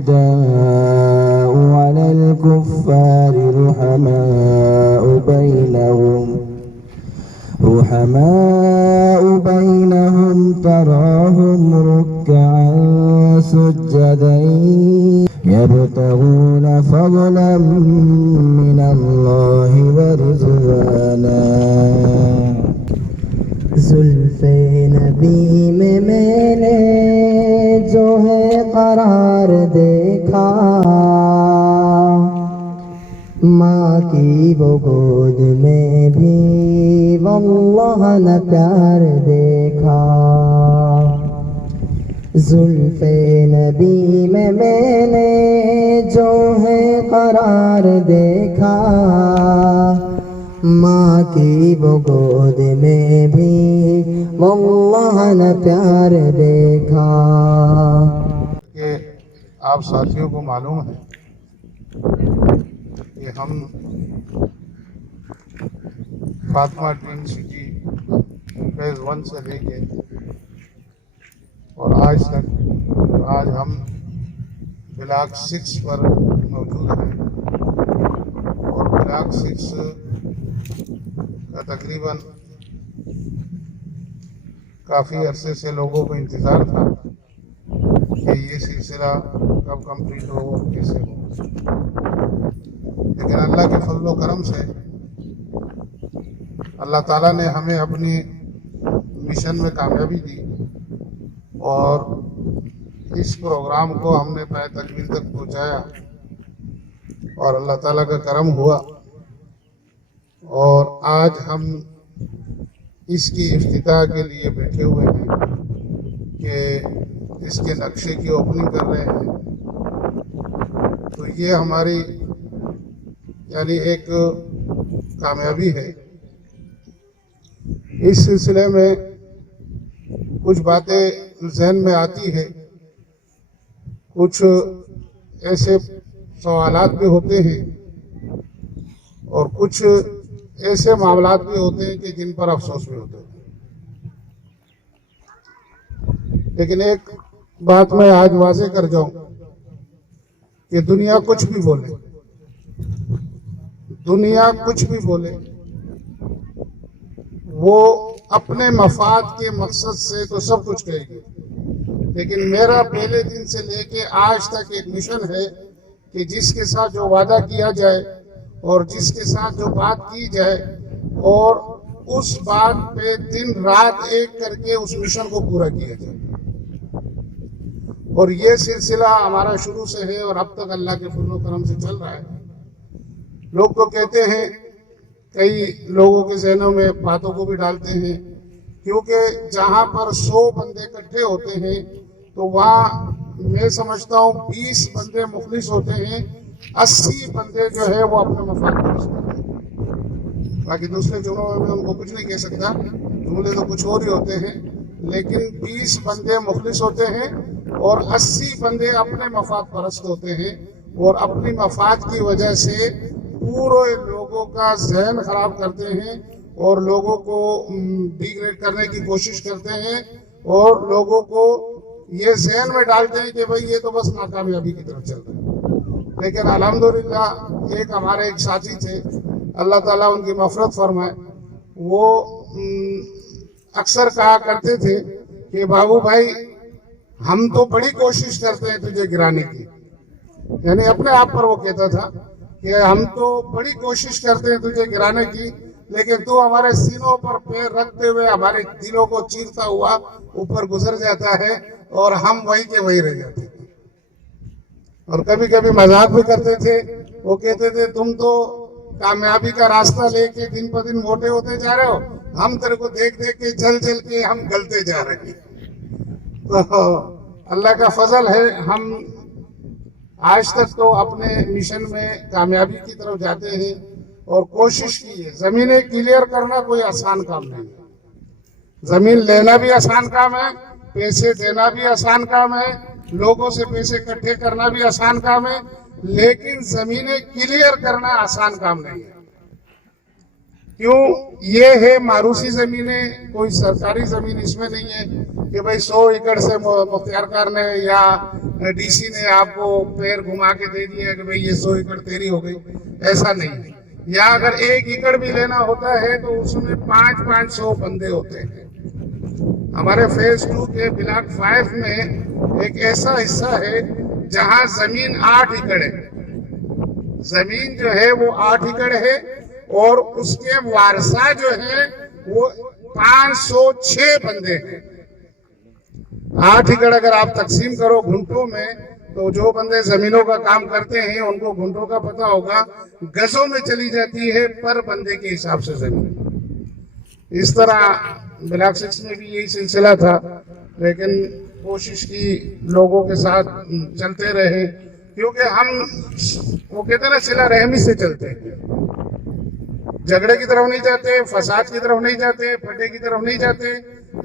أشداء على الكفار رحماء بينهم تراهم ركعا سجدا يبتغون فضلا من الله ورضوانا. زلف نبی میں نے جو ہے قرار دیکھا، ماں کی وہ گود میں بھی واللہ نہ پیار دیکھا. زلف نبی میں نے جو ہے قرار دیکھا، ماں کی وہ گود میں بھی واللہ نہ پیار دیکھا. کہ آپ ساتھیوں کو معلوم ہے کہ ہم فاطمہ ڈریم سٹی فیز 1 سے لے کے اور آج تک ہم بلاک 6 پر موجود ہیں، اور بلاک 6 کا تقریباً کافی عرصے سے لوگوں کو انتظار تھا کہ یہ سلسلہ کب کمپلیٹ ہو اور کیسے ہو، لیکن اللہ کے فضل و کرم سے اللہ تعالیٰ نے ہمیں اپنی مشن میں کامیابی دی اور اس پروگرام کو ہم نے پائے تکمیل تک پہنچایا، اور اللہ تعالیٰ کا کرم ہوا، اور آج ہم اس کی افتتاح کے لیے بیٹھے ہوئے ہیں کہ اس کے نقشے کی اوپننگ کر رہے ہیں. تو یہ ہماری یعنی ایک کامیابی ہے. اس سلسلے میں کچھ باتیں ذہن میں آتی ہے، کچھ ایسے سوالات بھی ہوتے ہیں اور کچھ ایسے معاملات بھی ہوتے ہیں کہ جن پر افسوس بھی ہوتے ہیں. لیکن ایک بات میں آج واضح کر جاؤں کہ دنیا کچھ بھی بولے، وہ اپنے مفاد کے مقصد سے تو سب کچھ کہے گی، لیکن میرا پہلے دن سے لے کے آج تک ایک مشن ہے کہ جس کے ساتھ جو وعدہ کیا جائے اور جس کے ساتھ جو بات کی جائے اور اس بات پہ دن رات ایک کر کے اس مشن کو پورا کیا جائے. اور یہ سلسلہ ہمارا شروع سے ہے اور اب تک اللہ کے فضل و کرم سے چل رہا ہے. لوگ تو کہتے ہیں، کئی لوگوں کے ذہنوں میں باتوں کو بھی ڈالتے ہیں، کیونکہ جہاں پر 100 بندے اکٹھے ہوتے ہیں تو وہاں میں سمجھتا ہوں 20 بندے مخلص ہوتے ہیں، 80 بندے جو ہے وہ اپنے مفاد پرست ہوتے ہیں. باقی دوسرے جملوں میں ان کو کچھ نہیں کہہ سکتا، جملے تو کچھ اور ہی ہوتے ہیں، لیکن 20 بندے مخلص ہوتے ہیں اور 80 بندے اپنے مفاد پرست ہوتے ہیں، اور اپنی مفاد کی وجہ سے پورے لوگوں کا ذہن خراب کرتے ہیں اور لوگوں کو ڈیگریڈ کرنے کی کوشش کرتے ہیں اور لوگوں کو یہ ذہن میں ڈالتے ہیں کہ بھئی یہ تو بس ناکامیابی کی طرف چل رہا ہے. لیکن الحمدللہ ہمارے ایک ساتھی تھے، اللہ تعالیٰ ان کی مغفرت فرمائے، وہ اکثر کہا کرتے تھے کہ بابو بھائی ہم تو بڑی کوشش کرتے ہیں تجھے گرانے کی، یعنی اپنے آپ پر وہ کہتا تھا کہ ہم تو بڑی کوشش کرتے ہیں تجھے گرانے کی، لیکن تو ہمارے سینوں پر پیر رکھتے ہوئے ہمارے دلوں کو چیرتا ہوا اوپر گزر جاتا ہے اور ہم وہی کے وہی رہ جاتے ہیں. اور کبھی کبھی مذاق بھی کرتے تھے، وہ کہتے تھے تم تو کامیابی کا راستہ لے کے دن پر دن موٹے ہوتے جا رہے ہو، ہم تیرے کو دیکھ دیکھ کے جل کے ہم گلتے جا رہے ہیں. تو اللہ کا فضل ہے، ہم آج تک تو اپنے مشن میں کامیابی کی طرف جاتے ہیں اور کوشش کی ہے. زمینیں کلیئر کرنا کوئی آسان کام نہیں ہے، زمین لینا بھی آسان کام ہے، پیسے دینا بھی آسان کام ہے، لوگوں سے پیسے اکٹھے کرنا بھی آسان کام ہے، لیکن زمینیں کلیئر کرنا آسان کام نہیں ہے. کیوں؟ یہ ہے معروضی زمینیں، کوئی سرکاری زمین اس میں نہیں ہے. कि भाई 100 एकड़ से मुख्तियार खान ने या डीसी ने आपको पैर घुमा के दे दिया कि भाई ये 100 एकड़ तेरी हो गई, ऐसा नहीं है। या अगर 1 एकड़ भी लेना होता है तो उसमें 500 बंदे होते हैं। हमारे फेज 2 के ब्लॉक 5 में एक ऐसा हिस्सा है जहां जमीन 8 एकड़ है, जमीन जो है वो 8 एकड़ है और उसके वारसा जो है वो 506 बंदे हैं। 8 एकड़ अगर आप तकसीम करो घंटों में तो जो बंदे जमीनों का काम करते हैं उनको घंटों का पता होगा, गजों में चली जाती है पर बंदे के हिसाब से जमीन। इस तरह ब्लॉक 6 में भी यही सिलसिला था, लेकिन कोशिश की लोगों के साथ चलते रहे, क्योंकि हम वो कहते हैं ना सिला रहमी से चलते हैं, झगड़े की तरफ नहीं जाते, फसाद की तरफ नहीं जाते, फटे की तरफ नहीं जाते,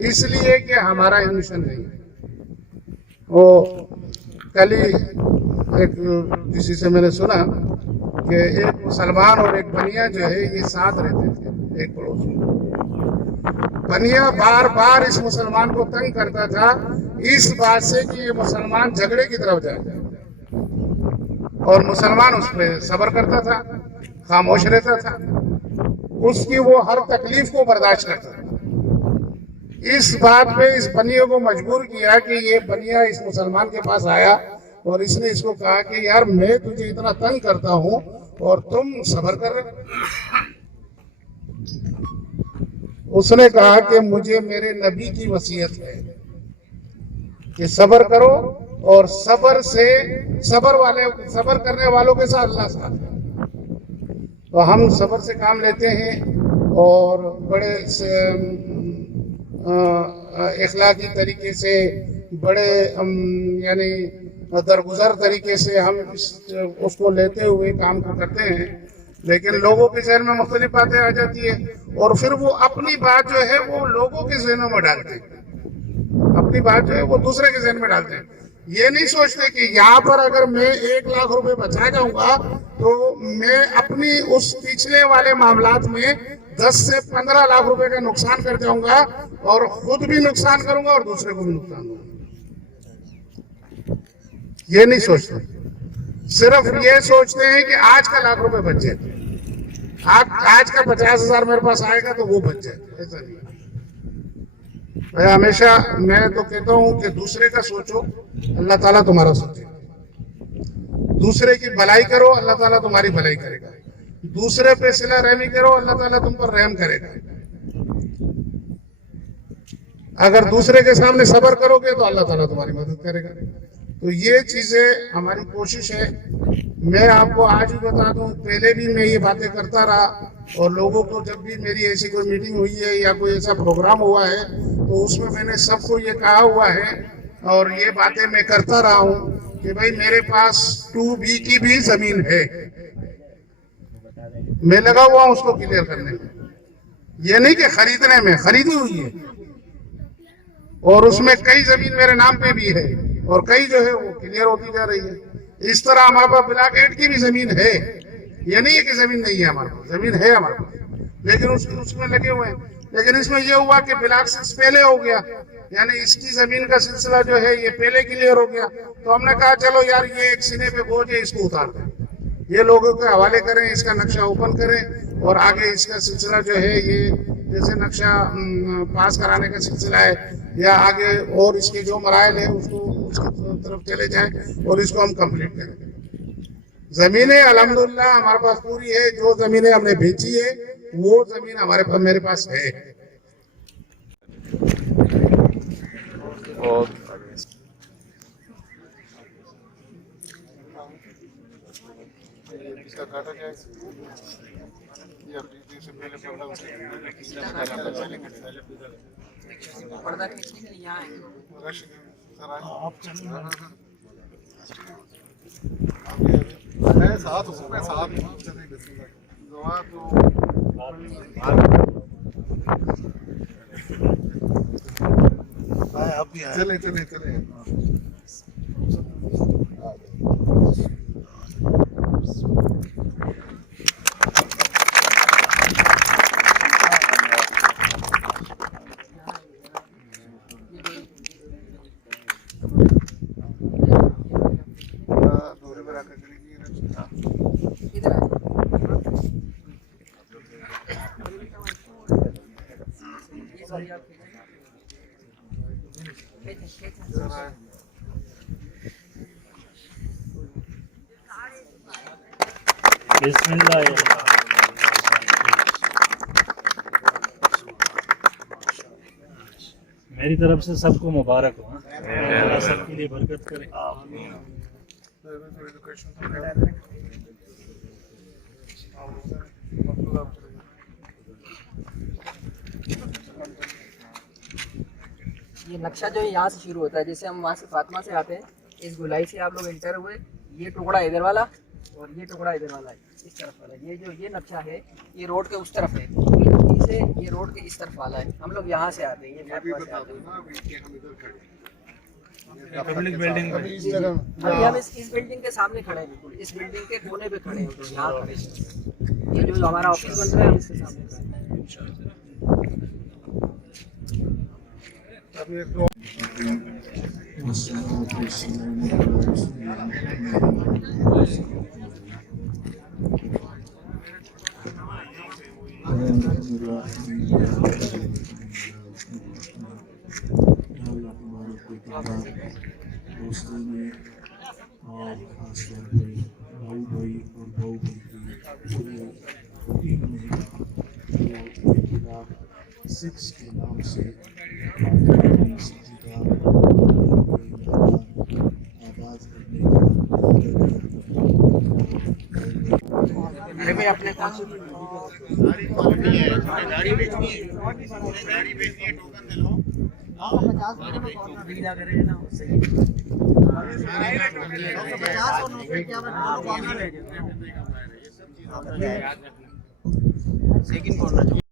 इसलिए कि हमारा मिशन नहीं है। वो कल ही एक किसी से मैंने सुना कि एक मुसलमान और एक बनिया जो है ये साथ रहते थे एक पड़ोस में। बनिया बार बार इस मुसलमान को तंग करता था इस बात से कि ये मुसलमान झगड़े की तरफ जाए, और मुसलमान उस पर सब्र करता था, खामोश रहता था, उसकी वो हर तकलीफ को बर्दाश्त करता था। इस बात पे इस बनिया को मजबूर किया कि ये बनिया इस मुसलमान के पास आया और इसने इसको कहा कि यार मैं तुझे इतना तंग करता हूं और तुम सब्र कर रहे। उसने कहा कि मुझे मेरे नबी की वसीयत है कि सब्र करो, और सब्र करने वालों के साथ अल्लाह साथ है। तो हम सब्र से काम लेते हैं और बड़े इखलाकी तरीके से, बड़े यानी दरगुजर तरीके से हम उसको लेते हुए काम करते हैं। लेकिन लोगों के जहन में मुख्तलिफ बातें आ जाती है और फिर वो अपनी बात जो है वो लोगों के जहनों में डालते हैं, अपनी बात जो है वो दूसरे के जहन में डालते हैं। ये नहीं सोचते कि यहाँ पर अगर मैं 1 लाख रुपए बचा जाऊंगा तो मैं अपनी उस पिछले वाले मामलात में 10 से 15 लाख रुपए का नुकसान कर जाऊंगा और खुद भी नुकसान करूंगा और दूसरे को भी नुकसान दूंगा। ये नहीं सोचते, सिर्फ ये सोचते हैं कि आज का लाख रुपए बच जाए, आज का 50,000 मेरे पास आएगा तो वो बच जाए। ऐसा नहीं। मैं हमेशा मैं तो कहता हूं कि दूसरे का सोचो, अल्लाह ताला तुम्हारा सोचे। दूसरे की भलाई करो, अल्लाह ताला तुम्हारी भलाई करेगा। दूसरे पे सिला रहमी करो, अल्लाह ताला तुम पर रहम करेगा। अगर दूसरे के सामने सब्र करोगे तो अल्लाह ताला तुम्हारी मदद करेगा। तो ये चीजें हमारी कोशिश है। मैं आपको आज भी बता दूं, पहले भी मैं ये बातें करता रहा और लोगों को जब भी मेरी ऐसी कोई मीटिंग हुई है या कोई ऐसा प्रोग्राम हुआ है तो उसमें मैंने सबको ये कहा हुआ है और ये बातें मैं करता रहा हूँ कि भाई मेरे पास 2B की भी जमीन है, मैं लगा हुआ हूँ उसको क्लियर करने में। ये नहीं कि खरीदने में, खरीदी हुई है और उसमें कई जमीन मेरे नाम पे भी है और कई जो है वो क्लियर होती जा रही है। इस तरह हमारे पास ब्लॉक 8 की भी जमीन है, ये नहीं है कि जमीन नहीं है, हमारे पास जमीन है हमारे पास, लेकिन उसमें लगे हुए हैं। लेकिन इसमें ये हुआ कि ब्लॉक 6 पहले हो गया, यानी इसकी जमीन का सिलसिला जो है ये पहले क्लियर हो गया। तो हमने कहा चलो यार ये एक सीने पे बोझ है, इसको उतार दें, ये लोगों के हवाले करें, इसका नक्शा ओपन करें और आगे इसका सिलसिला जो है ये जैसे नक्शा पास कराने का सिलसिला है या आगे और इसके जो मराइल है उसको उसकी तरफ चले जाएं और इसको हम कंप्लीट करें। जमीनें अल्हम्दुलिल्लाह हमारे पास पूरी है, जो जमीनें हमने बेची है वो जमीन हमारे पास मेरे पास है। और इसका काटा क्या है? ये अपनी से पहले पढ़ना पर्दा खींचने के लिए यहाँ आएंगे। रश सर आप मैं साथ हूँ, मैं साथ दुआ तो आप भी चले चले चले बिस्मिल्लाह। मेरी तरफ से सबको मुबारक हो। अल्लाह सबके लिए बरकत करे। ये नक्शा जो है यहाँ से शुरू होता है, जैसे हम वहाँ से फातिमा से आते हैं, इस गोलाई से आप लोग एंटर हुए, ये टुकड़ा इधर वाला और ये टुकड़ा इधर वाला है, इस तरफ वाला। ये जो ये नक्शा है ये रोड के उस तरफ है, ये से ये रोड के इस तरफ वाला है। हम लोग यहाँ से आते हैं, ये फातिमा से आते हैं। पब्लिक बिल्डिंग में इस जगह अभी हम इस बिल्डिंग के सामने खड़े हैं, बिल्कुल इस बिल्डिंग के कोने पे खड़े हैं, तो यहाँ खड़े हैं। ये जो हमारा ऑफिस बन रहा है हम इसके सामने खड़े हैं। अभी एक دوستوں میں اور خاص طور پہ بھائی بھائی اور بہو بھائی کی پورے 3 مہینہ وہ 6 کے نام سے آباد کرنے میں اپنے لیکن